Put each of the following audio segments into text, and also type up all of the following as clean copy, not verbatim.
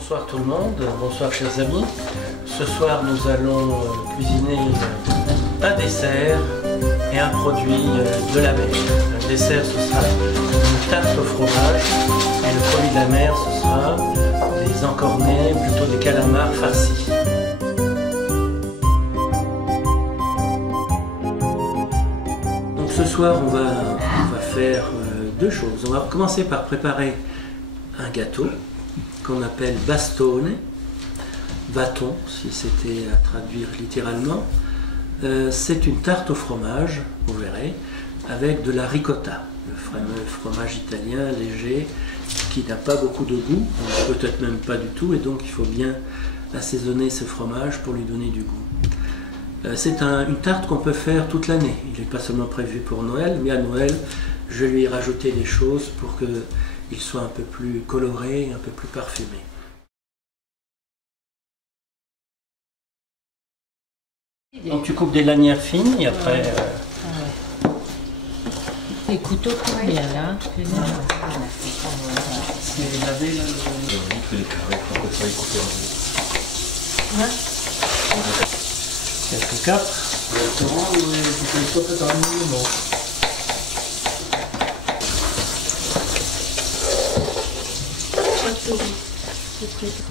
Bonsoir tout le monde, bonsoir chers amis. Ce soir nous allons cuisiner un dessert et un produit de la mer. Le dessert ce sera une tarte au fromage et le produit de la mer ce sera des encornets, plutôt des calamars farcis. Donc ce soir on va faire deux choses. On va commencer par préparer un gâteau qu'on appelle bastone, bâton si c'était à traduire littéralement. C'est une tarte au fromage, vous verrez, avec de la ricotta, le fameux fromage italien léger qui n'a pas beaucoup de goût, peut-être même pas du tout, et donc il faut bien assaisonner ce fromage pour lui donner du goût. C'est une tarte qu'on peut faire toute l'année. Il n'est pas seulement prévu pour Noël, mais à Noël, je lui ai rajouté des choses pour qu'il soit un peu plus coloré, un peu plus parfumé. Donc tu coupes des lanières fines et après... Les couteaux coupent bien là. C'est lavé là il n'y a que 4.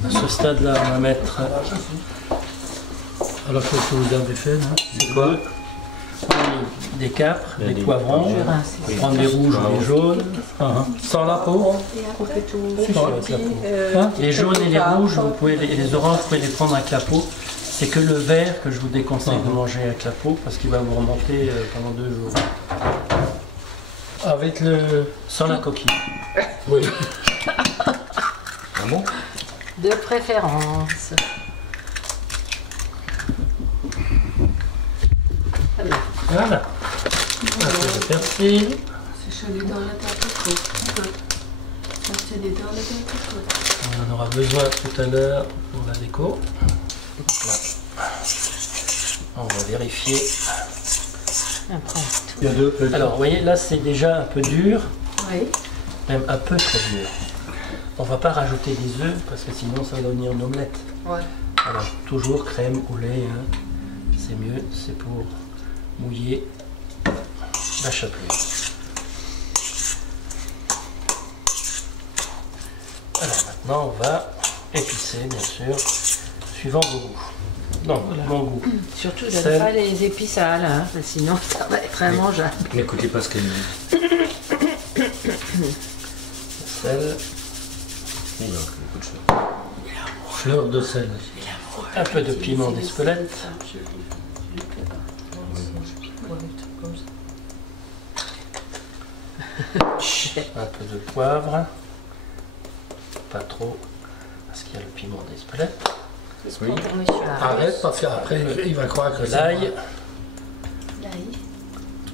À ce stade-là, on va mettre... Alors que vous avez fait, c'est quoi? Des capres, des poivrons, prendre des rouges ou des jaunes, sans la peau. Les jaunes et les rouges, et les oranges, vous pouvez les prendre avec la peau. C'est que le vert que je vous déconseille de manger avec la peau parce qu'il va vous remonter pendant 2 jours. Avec le... Sans la coquille. Oui. Ah bon? De préférence. Voilà. Le persil. C'est chaudé dans la tarte au fromage. C'est chaudé dans la tarte au fromage. On en aura besoin tout à l'heure pour la déco. Là. On va vérifier. Il y a deux. Alors, vous voyez, là c'est déjà un peu dur. Oui. Même un peu trop dur. On va pas rajouter des œufs parce que sinon ça va devenir une omelette. Ouais. Alors, toujours crème ou lait, hein. C'est mieux, c'est pour mouiller la chapelure. Alors maintenant on va épicer bien sûr, suivant vos goûts. Non, voilà. Mon goût. Surtout donne pas les épices à Alain, sinon ça va être immangeable. N'écoutez pas ce qu'elle dit. Le sel. Fleur de sel. Un peu de piment d'Espelette. Un peu de poivre. Pas trop, parce qu'il y a le piment d'Espelette. Oui. Arrête parce qu'après il va croire que l'ail. L'ail.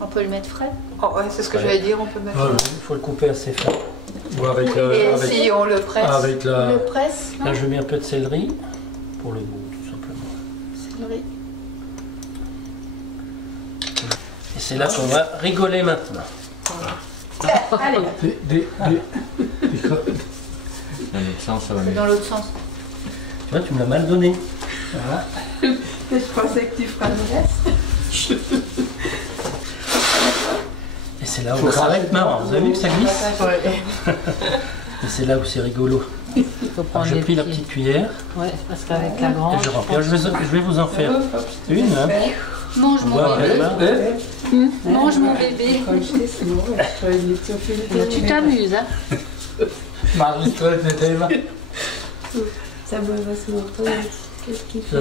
On peut le mettre frais? Oh ouais, c'est ce que j'allais dire, on peut mettre frais. Il faut le couper assez fin. Ou avec Et si on le presse? Avec la... Le presse, non? Là je mets un peu de céleri pour le goût tout simplement. Céleri. Et c'est là qu'on va rigoler maintenant. Allez, dans l'autre sens. Tu vois, tu me l'as mal donné. Je pensais que tu feras le reste. Et c'est là où ça va être marrant. Vous avez vu que ça glisse? Et c'est là où c'est rigolo. Alors, j'ai pris la petite cuillère. Ouais, parce qu'avec la grande. Et je remplis. Je vais vous en faire une. Hein. Mange mon bébé. Mange mon bébé. Tu t'amuses, hein? Ça va se montrer. Qu'est-ce qu'il fait?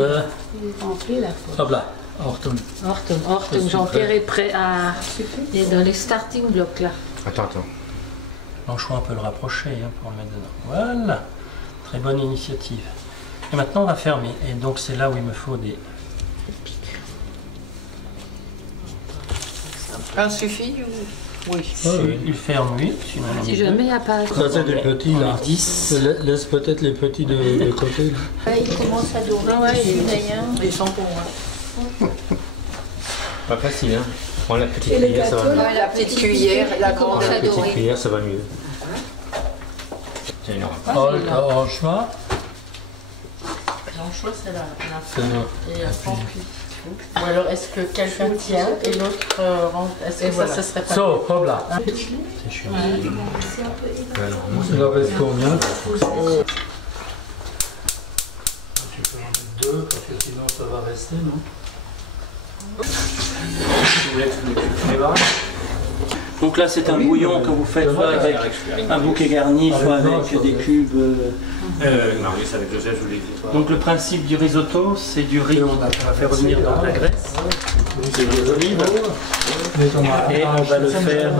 Il est rempli là. Hop là. Hortum. Hortum, Jean-Pierre est prêt à... Il est dans les starting blocks là. Attends. Donc je vais un peu le rapprocher hein, pour le mettre dedans. Voilà. Très bonne initiative. Et maintenant on va fermer. Et donc c'est là où il me faut des... Un suffit ou... Oui. Il ferme 8. Si jamais il n'y a pas... Ça c'est des petits là. 10. Laisse peut-être les petits de côté. Ouais, il commence à dourner dessus d'ailleurs. Ils sont pour moi. Pas facile, hein. Prends la petite cuillère, ça va mieux. La petite cuillère, la grande La à petite dorer. cuillère, ça va mieux. Tiens, il y en aura pas. Franchement, L'anchois, c'est la C'est là. Et après, on cuit. Ou alors, est-ce que quelqu'un tient et l'autre rentre? Est-ce que ça serait pas... So, hop là. C'est chiant. Alors, moi, Il en reste combien? Tu peux en mettre 2 parce que sinon ça va rester, non? Donc là, c'est un bouillon que vous faites soit avec un bouquet garni, soit avec des cubes. Marius avec Joseph, je vous l'ai dit. Donc le principe du risotto, c'est du riz qu'on va faire revenir dans la graisse, c'est des olives, et on va le faire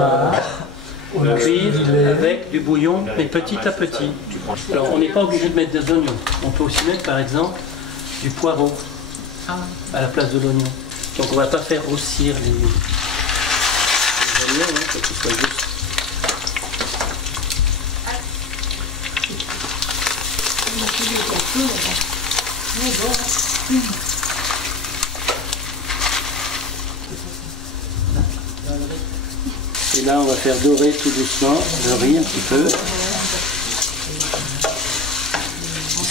cuire avec du bouillon, mais petit à petit. Alors on n'est pas obligé de mettre des oignons, on peut aussi mettre par exemple du poireau à la place de l'oignon. Donc on ne va pas faire grossir les oignons, pour que ce soit juste. Et là, on va faire dorer tout doucement le riz un petit peu.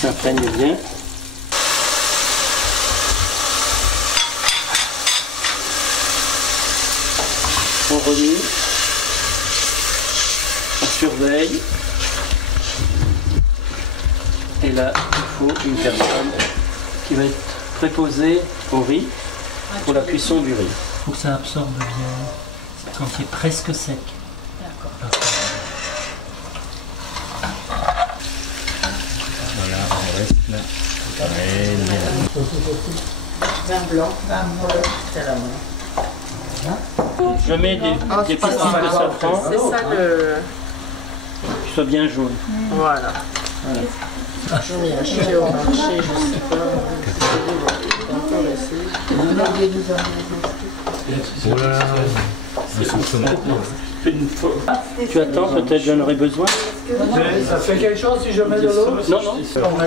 Ça imprègne bien. On remue. On surveille. Et là, il faut une personne qui va être préposée au riz pour la cuisson du riz. Il faut que ça absorbe bien quand il est presque sec. Voilà, on reste là. Vin blanc, c'est la main. Je mets des petites tiges de safran C'est ça le... qui soient bien jaunes. Voilà. J'en ai acheté au marché, je sais pas. Oh là là, le soupçonnant. Tu attends, peut-être j'en aurai besoin. Ça fait quelque chose si je mets de l'eau? Non, non. On a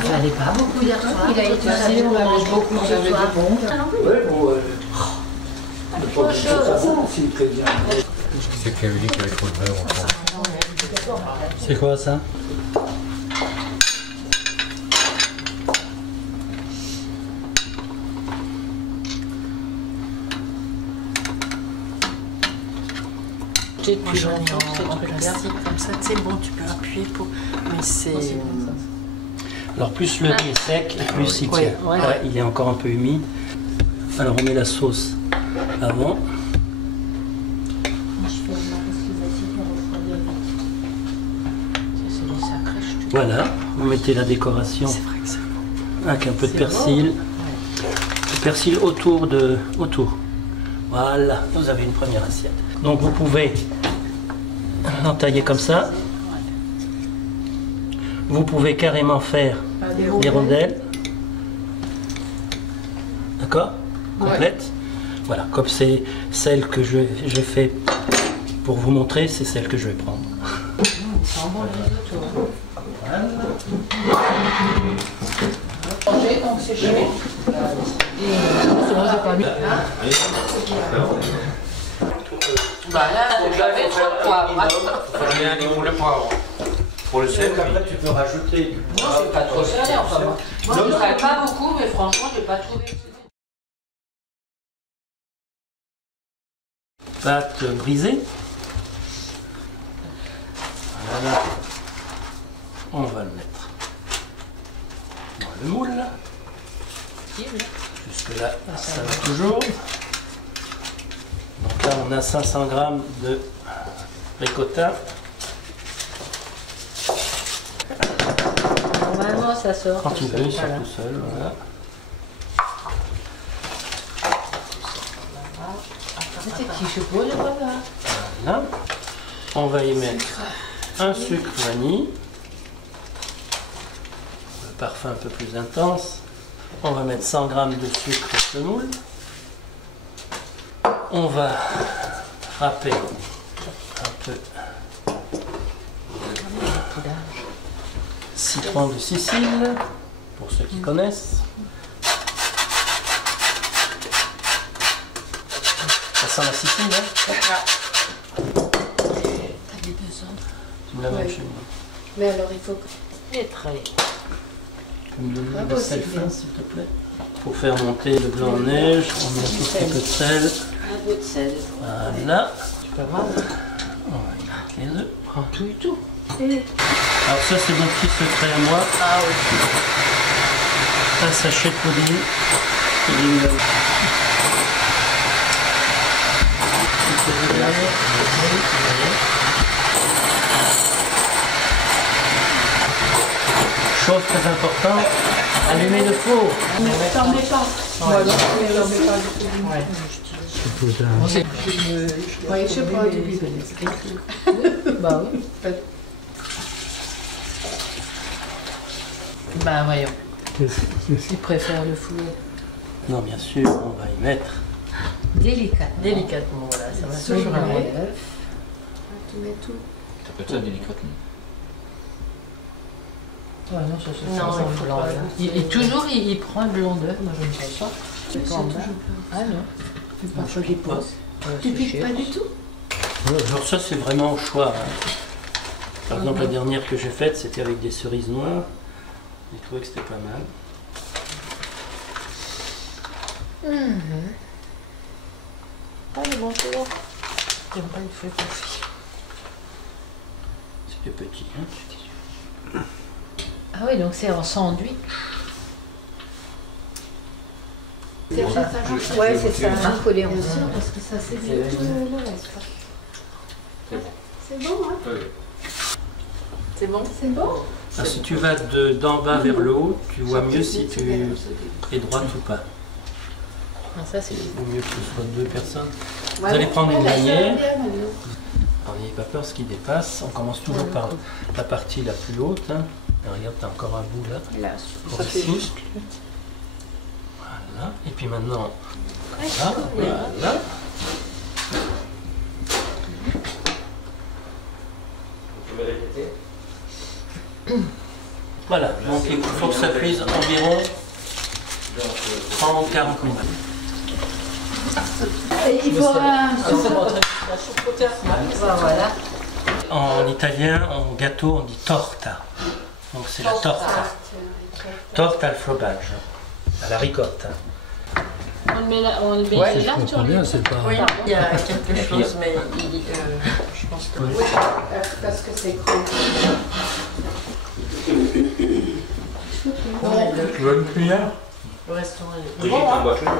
fallait pas beaucoup hier soir. Il a été salé, on mange beaucoup ce soir. Oui, bon. Pas ça aussi, très bien. C'est qui avait dit qu'il y avait trop de beurre en France. C'est quoi ça? Moi j'en ai en plastique comme ça, tu sais, bon, tu peux appuyer pour... Mais c'est... Alors plus le riz est sec, et plus il tient. Ouais, ouais. Ouais, il est encore un peu humide. Alors on met la sauce avant. C'est les sacrés, je te... Voilà, vous mettez la décoration C'est vrai que c'est bon. avec un peu de C'est persil. bon. Le persil autour. Voilà, vous avez une première assiette. Donc vous pouvez entailler comme ça. Vous pouvez carrément faire des rondelles. D'accord? Complète. Voilà, comme c'est celle que je fais pour vous montrer, c'est celle que je vais prendre. Manger donc c'est chaud. Bah là, j'avais trop de poivre. Pour le sel, Après, tu peux rajouter. Non, c'est pas trop salé, enfin moi. Moi, je ne ferais pas beaucoup, mais franchement, j'ai pas trouvé. Pâte brisée. Voilà. On va le mettre dans le moule. Jusque là, ça va toujours. Donc là, on a 500 g de ricotta. Normalement, ça sort. Quand tu veux, ça tout seul. Voilà. C'est qui, je suppose, voilà. Voilà. On va y mettre un sucre vanille. Le parfum un peu plus intense. On va mettre 100 g de sucre semoule. On va râper un peu citron de Sicile, pour ceux qui connaissent. Ça sent la Sicile, hein? T'avais besoin. Tu me la mets chez moi. Mais alors, il faut... Et très. peux me donner le sel fin, s'il te plaît? Pour faire monter le blanc de neige, on met un tout petit peu de sel. Un peu de sel. Voilà. C'est pas grave. On va y mettre les œufs. Tout et tout. Alors ça, c'est mon petit secret à moi. Ah oui. Un sachet de pudding. Chose très importante, allumer le four. T'en mets pas. Ouais. Ouais, je sais pas, du bibel. Bah oui. Bah voyons. Il préfère le four. Non, bien sûr, on va y mettre. Délicatement, voilà. Ça va toujours un œuf. Tu mets tout. T'appelles ça délicatement? Ouais, non, ça c'est Non, ça, il faut blanc pas. d'œuf. Toujours, il prend le blanc d'œuf. Moi, je ne sais pas. C'est toujours plein. Ah non. Parfois j'y pense. Ouais, Tu c'est piques cher. pas du tout? Alors ça, c'est vraiment au choix. Hein. Par exemple, la dernière que j'ai faite, c'était avec des cerises noires. J'ai trouvé que c'était pas mal. Ah, le bon four. J'aime pas les feuilles confits. C'est plus petit. Hein. Ah oui, donc c'est en sandwich. C'est ça. Ouais, c'est ça. Collé en Bien sûr, parce que ça c'est bien tout le reste. C'est bon, hein? C'est bon? C'est bon? Alors, si tu vas d'en bas vers le haut, tu vois mieux si tu es droite ou pas. Ah, ça c'est Il vaut mieux que ce soit deux personnes. Vous Ouais. allez prendre une Ouais, ça va lanière. bien, maintenant. Alors n'ayez pas peur ce qui dépasse. On commence toujours par la partie la plus haute. Hein. Alors, regarde, tu as encore un bout là. Là, Encore ça fait ici. juste. Voilà. Et puis maintenant, voilà. Voilà, donc il faut que ça cuise environ 30-40 minutes. Et il faut un Voilà. En italien, en gâteau, on dit torta. Donc c'est la torta. Torta al fromage, à la ricotta. On le met là, Je comprends bien, c'est pas. Oui, il y a quelque chose, mais je pense que oui. parce que c'est cru. Tu veux une cuillère? Le restaurant est Oui, t'en bois toujours.